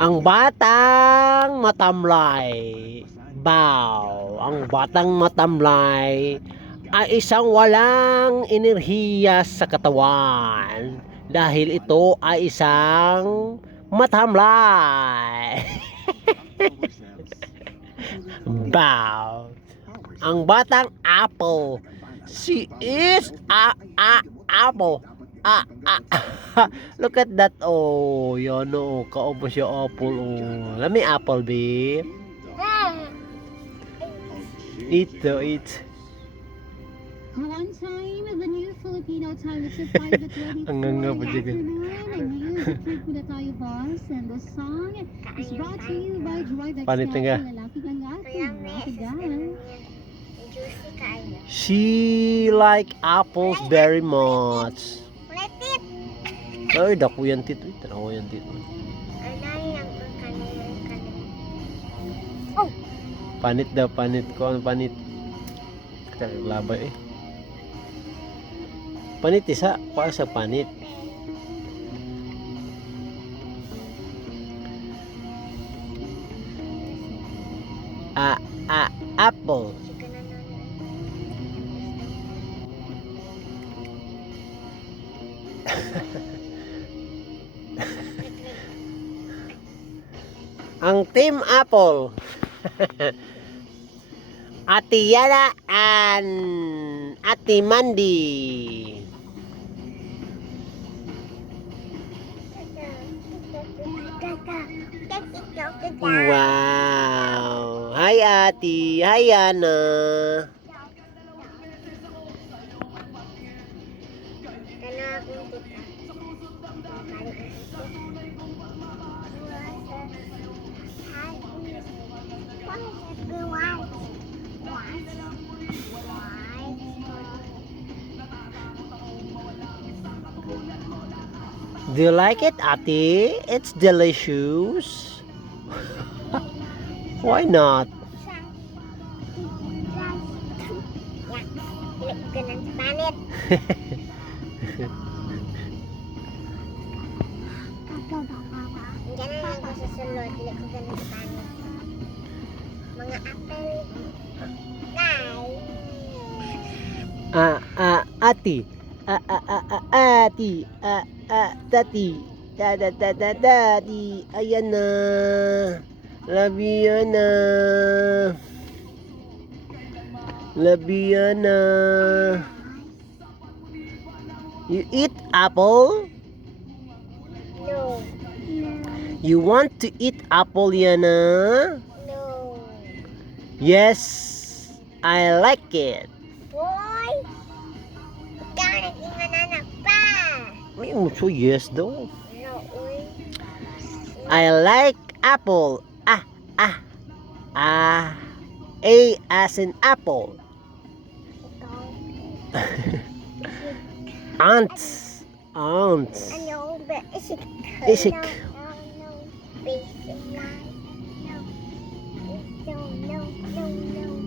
Ang batang matamlay. Bow. Ang batang matamlay ay isang walang enerhiya sa katawan dahil ito ay isang matamlay. Bow. Ang batang apple. She is apple. Look at that. Oh, yan oh. Kaupo siya apple. Oh. Let me apple, babe. Eat though, eat. One time, the new Filipino time is a private wedding Ang nga po dyan. and music Kuda Tayo Boss, and the song is brought to you by Drive Excel, Panit nga. Lalaki Kangati, Lalaki Gan. She like apples very much. Ay, dako yan tito. Tanaw yan tito. Panit daw, panit ko. Ano panit? Labay eh. Panit isa. Para sa panit. Apple. Ang Team Apple. Ate Yana and Ate Mandy. Wow. Hi Ate. Hi Yana. Do you like it, Ate? It's delicious. Why not? Mga apple. Ate. Ate. Tati. Daddy. Ayan na. Love you na. Love you na. You eat apple? No. You want to eat apple, Yana? No. Yes, I like it. Boy. Ikaw naging mananak pa. May mucho yes daw. No, uy. I like apple. A as in apple. Ants. Ants. Ano ba? Isik. Isik. No. Basic line. No. No.